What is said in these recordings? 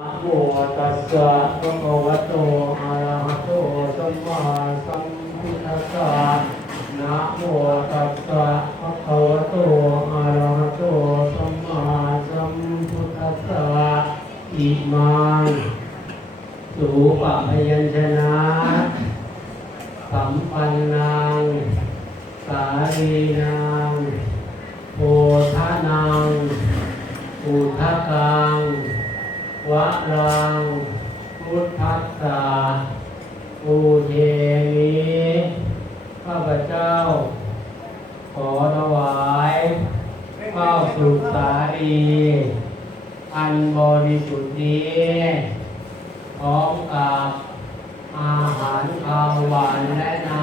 นะโมตัสสะภะคะวะโตอะระหะโตสัมมาสัมพุทธัสสะนะโมตัสสะภะคะวะโตอะระหะโตสัมมาสัมพุทธัสสะอิมังสุปะพยัญชนะสัมปันนังสาลีนังโพธานังอุทะกัง วะรังพุทธัสสะปูเทมิข้าพเจ้า ขอถวายข้าวสุสาลีอันบริสุทธิ์นี้พร้อมกับอาหารข้าวหวานและน้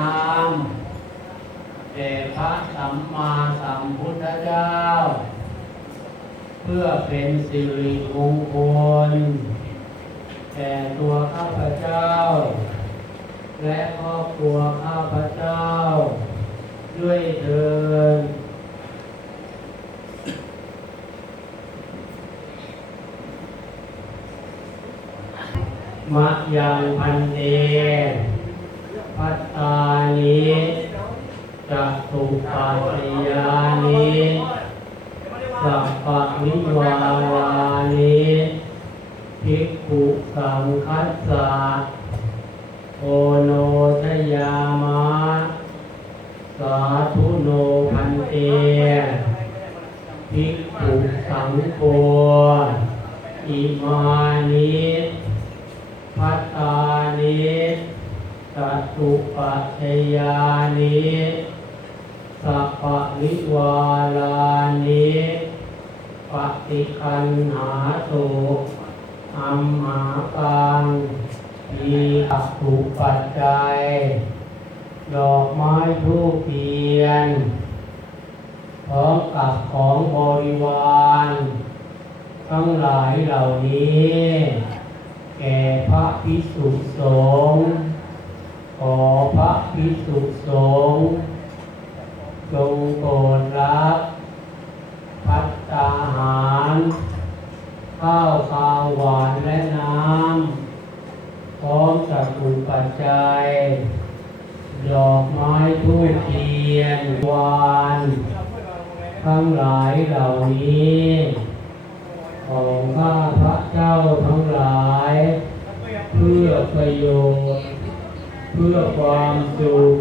ำแด่พระสัมมาสัมพุทธเจ้า เพื่อเป็นสิริมงคลแก่ตัวข้าพเจ้า และครอบครัวข้าพเจ้า ด้วยเถิดมะยังพันเตพัตตานิจตุปัสสยานิ สัพพะวิวาลานิภิกขุสังคัสสะโอโนทยามะ สาธุโนพันเตภิกขุสังโฆอิมานิพัตตานิสัตตุปัจจยานิสัพพวิวา ปิคันหาตุอัมหากังมีอัตถุปัจจัย ดอกไม้ทูปเทียนพร้อมกับของบริวาร ทั้งหลายเหล่านี้ แก่พระพิสุสงฆ์ขอพระพิสุสงฆ์จงโปรดรับพัตตาหาร ข้าวคาวหวานและน้ำพร้อมกับอุปปัจจัย ดอกไม้ทูบเทียนวานทั้งหลายเหล่านี้ ของข้าพระเจ้าทั้งหลาย เพื่อประโยชน์ เพื่อความสุข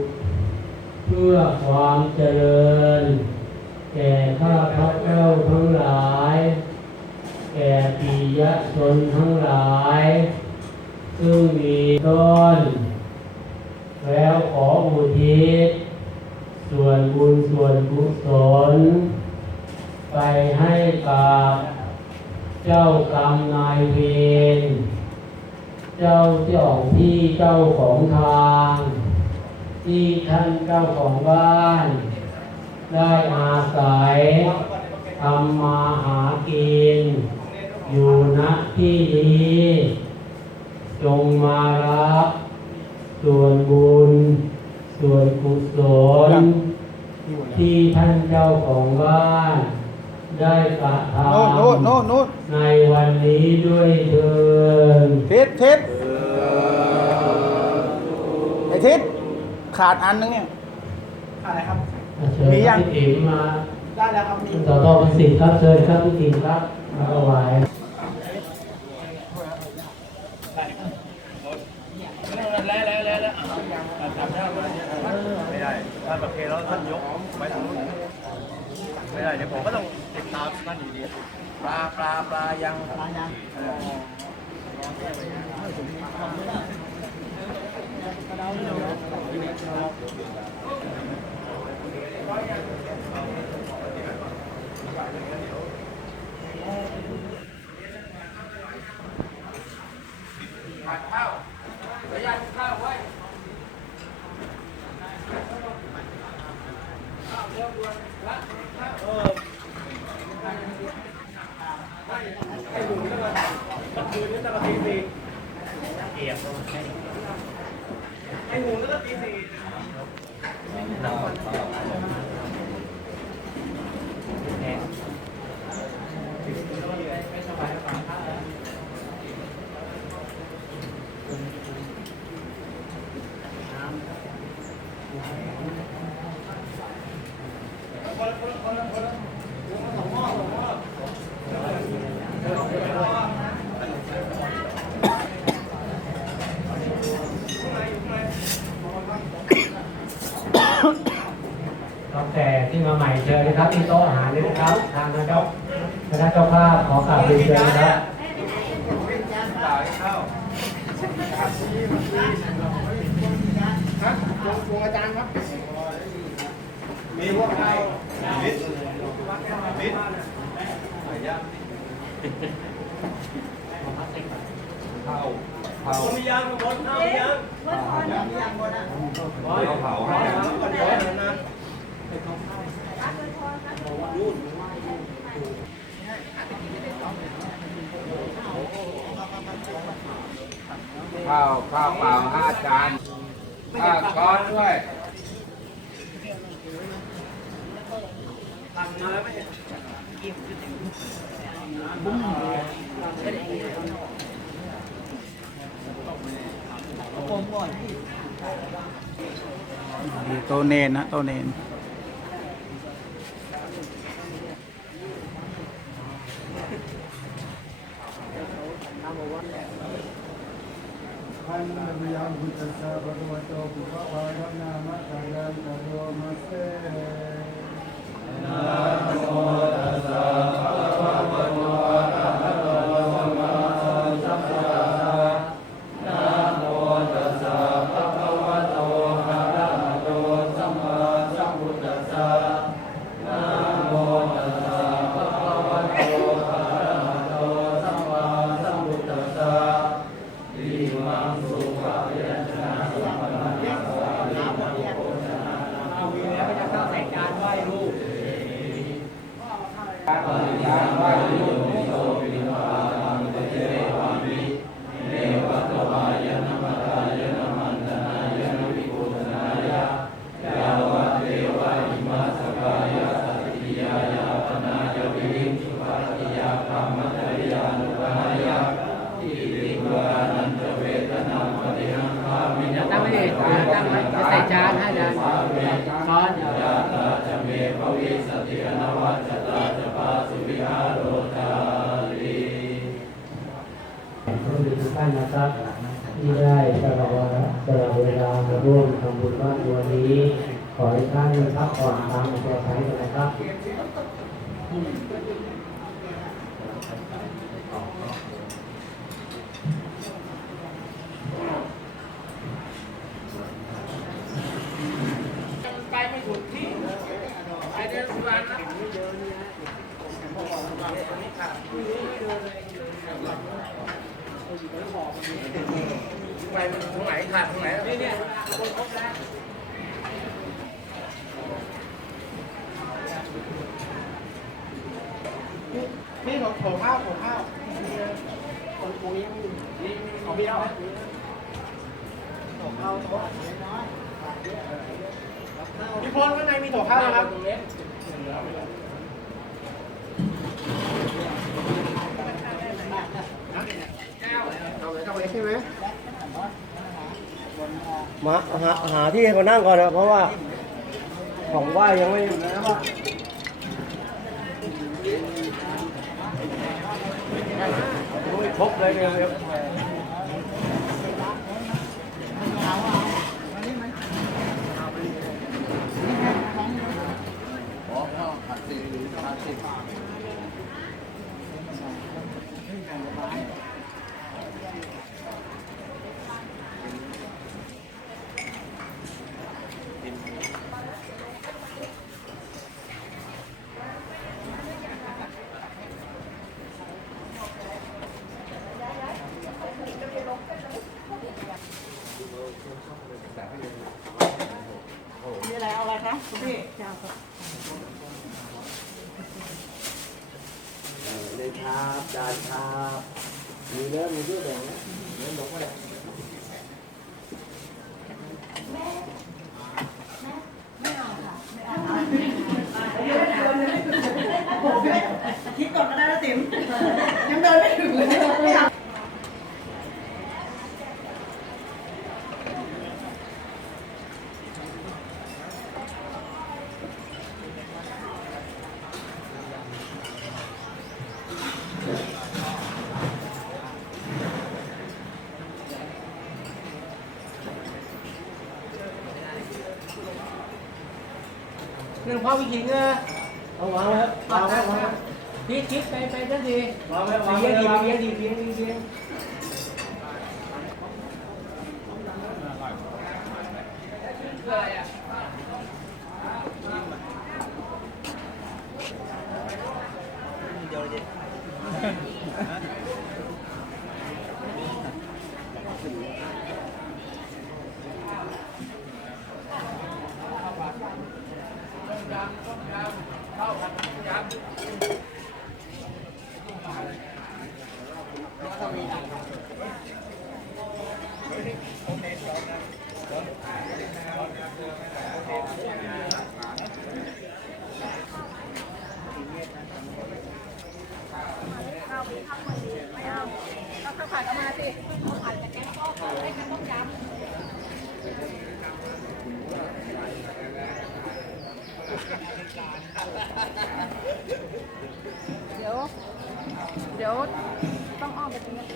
เพื่อความเจริญ แก่ข้าพระเจ้าทั้งหลาย แก่ปิยชนทั้งหลาย ซึ่งมีต้น แล้วขออุทิศส่วนบุญส่วนกุศล ไปให้กับเจ้ากรรมนายเวรเจ้าเจ้าที่เจ้าของทาง ที่ท่านเจ้าของบ้าน ได้อาศัยทำมาหากิน อยู่ณที่นี้ จงมารับส่วนบุญ ส่วนกุศลที่ท่านเจ้าของบ้าน ได้กระทโน่นโน่นโน่นโน่นำในวันนี้ด้วยเถิดทิศทิศไอ้ทิศขาดอันนึงเนี่ยอะไรครับเชิญมียังพี่ติ๋มมา ได้แล้วครับมีคุณต่อต่อประสิทธิ์ครับเชิญครับพี่ติ๋มครับมาถวายแล้วแล้วแล้วแล้วจับได้ไหม ไม่ได้ถ้าแบบเคแล้วท่านยกไว้ตรงนู้น ไม่ได้เดี๋ยวผมก็ต้องติดตามท่นอยู่ดีปลาปลาปลายังปลายังเออคืนนี้ตั้งแต่ตีสี่ไอ้หูตั้งแต่ตีสี่ เนะครับที่โต๊ะอาหารเลยนะครับ ทางคณะเจ้าคณะเจ้าภาพขอกราบเรียนเชิญนะครับ จ่ายเข้ามีพวกใครมิดมิดเข้าเข้ามียางบนเข้ามียางเขาเผาให้นะข้าว ข้าวข้าวเปล่าห้าจานข้าวช้อนด้วยนี่โตเนนนะโตะเนน พันธ ยามุตตะสะภะคะวะโต ปุพพะวะระนามะกัลยังกะโรมะเส ข ท่านนะครับที่ได้สละเวลาสละเวลามาร่วมทำบุญบ้านวันนี้ ขอให้ท่านพักผ่อนตามอัธยาศัยกันนะครับ ไปไม่ถูกที่ไปเดินสุวรรณนะ ไปตรงไหนขาดตรงไหนนี่เนี่ยคนครบแล้วนี่ของโถข้าวโถข้าวคนปุ้ยนี่ของพี่เอาพี่พลข้างในมีโถข้าวนะครับตรงเลยใช่ไหม มาหาหาที่ให้เขานั่งก่อนนะเพราะว่า ของไหว้ยังไม่ครบเลยเนี่ย เลยครับจานครับมีเนื้องมีด้วยแบ่งนะเนื้องบอกว่าคิดก่อนก็ได้นะติ๋มยังเดินไม่ถึงเลย ไม่เอาเรื่องพ่อผู้หญิงอะเอาวางไว้ครับวางไว้วางไว้คิดคิดไปไปสักทีวางไว้วางไว้วางไว้ดีดีดีดี เดี๋ยว เดี๋ยวต้องอ้อมไปตรงนี้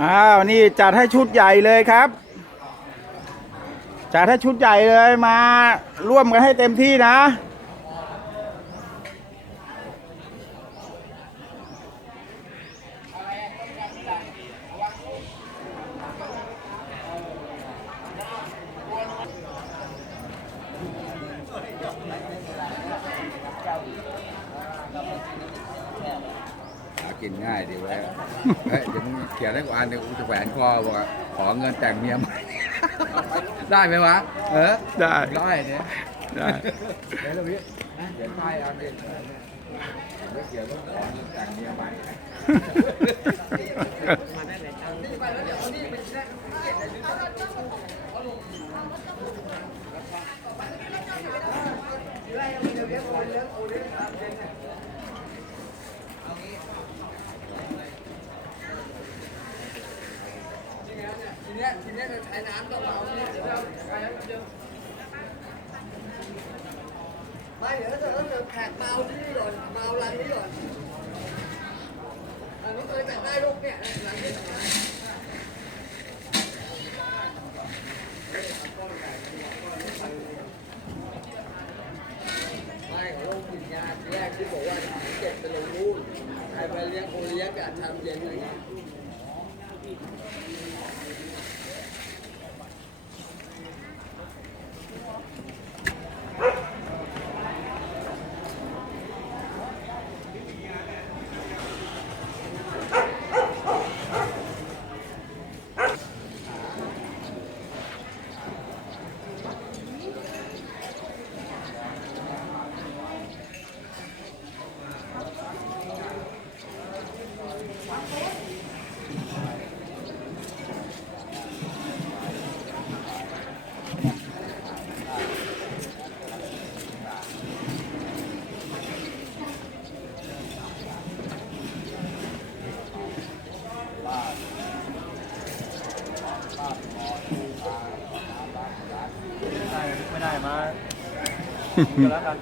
อ้าวนี่จัดให้ชุดใหญ่เลยครับ จัดให้ชุดใหญ่เลยมาร่วมกันให้เต็มที่นะ หากินง่ายดีเว้ยเฮ้ยเดี๋ยวมึงเขียนให้กูอ่านเดี๋ยวกูจะแหวนคอบอกว่าขอเงิน แต่งเมียใหม่ ได้ไหมวะ เออ ได้ ได้เนี่ยได้ เดี๋ยวเราพี่เดี๋ยวใช่เอาเด็กเดี๋ยวเขียนว่าขอเงินแต่งเมียใหม่ ไม่เดี๋ยวถ้าเกิดแขกเมาที่นี่ก่อนเมาลังนี้ก่อนอันนี้เคยจัดได้ลูกเนี่ยหลังนี้ ไม่เขาลงกินยาทีแรกที่บอกว่าเจ็บไปลงนู่นใครไปเลี้ยงโอเลี้ยงกับทำเย็นอะไรเงี้ย ได้ไม่ได้มาก็แล้วกัน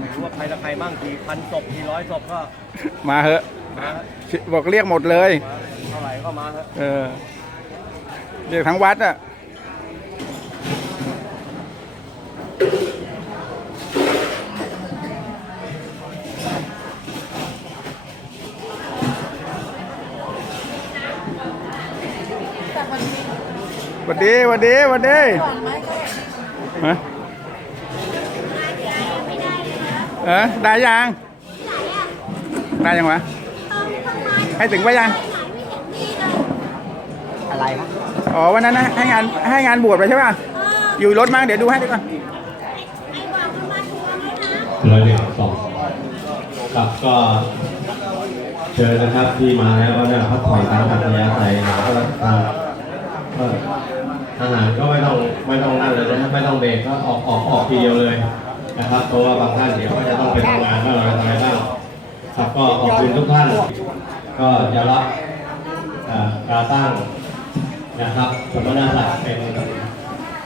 ไม่รู้ว่าใครละใครมั่งกี่พันศพกี่ร้อยศพก็มาเหอะมาบอกเรียกหมดเลยมาเท่าไหร่ก็มาเถอะเออเรียกทั้งวัดอะแต่วันนี้หวันดีหวันดีหวันดี ก่อนไหมก็ ฮะเออได้ยังได้ยังวะให้ถึงไปยัง อะไรครับอ๋อวันนั้นนะให้งานให้งานบวชไปใช่ป่ะอยู่รถมั้งเดี๋ยวดูให้ดีกว่าร้อยหนึ่งสองครับก็เชิญนะครับที่มาแล้วก็เนี่ยพักผ่อนตามอัธยาศัยหาก็ตา มก็อาหารก็ไม่ต้องไม่ต้องนั่นเลยนะครับไม่ต้องเบรกก็ออกออกออกทีเดียวเลยนะครับเพราะว่าบางท่านเดี๋ยวก็จะต้องไปทำงานบ้างอะไรต่างๆบ้างครับก็ขอบคุณทุกท่าน ก็จะรับเอ่อการตั้งนะครับสมณศักดิ์เป็น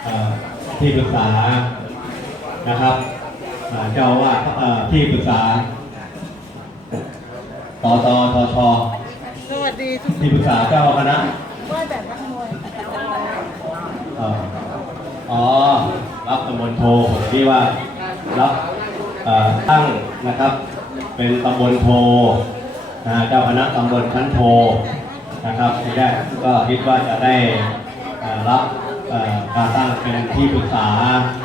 เอ่อที่ปรึกษานะครับอ่าเจ้าว่าเอ่อที่ปรึกษาตตทชสวัสดีทุกที่ปรึกษาเจ้าคณะ ไหว้แบบนักมวย เอ๋อ รับตำบลโทผมที่ว่ารับตั้งนะครับ เป็นตำบลโพเจ้าคณะตำบลชั้นโพนะครับทีแรกก็คิดว่าจะได้รับการตั้งเป็นที่ปรึกษา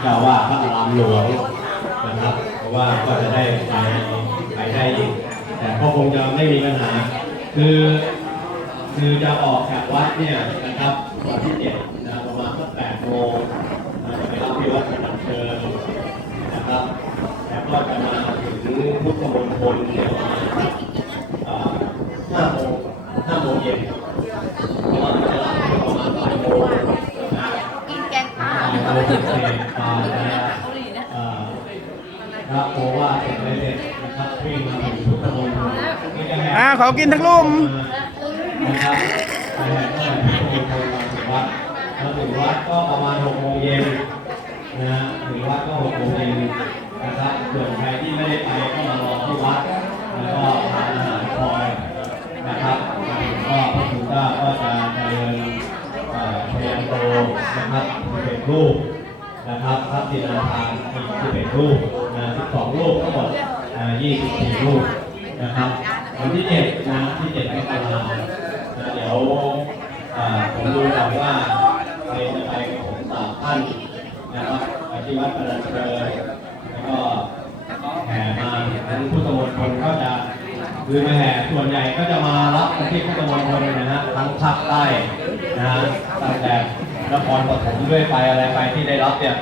เจ้าว่าพระอารามหลวงนะครับ เพราะว่าก็จะได้ไปไปได้อีกแต่ก็คงจะไม่มีปัญหา คือคือจะออกจากวัดเนี่ยนะครับวันที่เจ็ด โมจะไปรับที่วัดพนัญเชิญนะครับ แล้วก็จะมาถึงพุทธมณฑลเนี่ยประมาณสักเอ่อห้าโมงห้าโมงเย็นเพราะว่าจะรับประมาณบ่ายโมงนะกินแกงป่าบ่ายโมงเสร็จมาแล้วเอ่อรับโอวาทเสร็จเด็ดนะครับวิ่งมาถึงพุทธมณฑลอ่าขอกินทั้งลุ่มนะครับ มาถึงวัดก็ประมาณหกโมงเย็นนะฮะถึงวัดก็หกโมงเย็นนะครับส่วนใครที่ไม่ได้ไปก็มารอที่วัด แล้วก็ทานอาหารคอยนะครับมาถึงก็พระคุณเจ้าก็จะเจริญเอ่อพยานโตนะครับเป็นรูปนะครับพระศิลาทานอีกสิบเอ็ดรูปนะสิบสองรูปทั้งหมดยี่สิบสี่รูปนะครับวันที่เจ็ดนะที่เจ็ดมกราคมนะเดี๋ยวเอ่อผมดูก่อนว่า ใครจะไปกับผมสามท่านนะครับไปที่วัดพนัญเชิญแล้วก็แห่มาทางพุทธมณฑลก็จะคือมาแห่ส่วนใหญ่ก็จะมารับที่พุทธมณฑลนะฮะทั้งภาคใต้นะฮะตั้งแต่นครปฐมด้วยไปอะไรไปที่ได้รับเนี่ย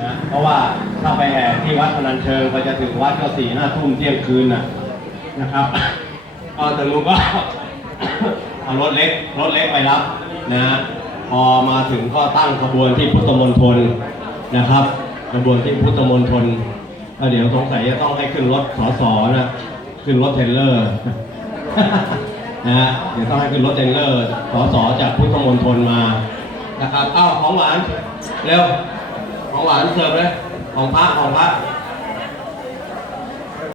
นะเพราะว่าถ้าไปแห่ที่วัดพนัญเชิงก็จะถึงวัดก็สี่ห้าทุ่มเที่ยงคืนน่ะนะครับเอาแต่ลุงก็เอารถเล็กรถเล็กไปรับนะฮะ พอมาถึงก็ตั้งขบวนที่พุทธมณฑลนะครับขบวนที่พุทธมณฑลเดี๋ยวสงสัยจะต้องให้ขึ้นรถสอสอนะขึ้นรถเทรเลอร์นะฮะเดี๋ยวต้องให้ขึ้นรถเทรเลอร์สอสอจากพุทธมณฑลมานะครับอ้าวของหวานเร็วของหวานเสิร์ฟเลยของพระของพระ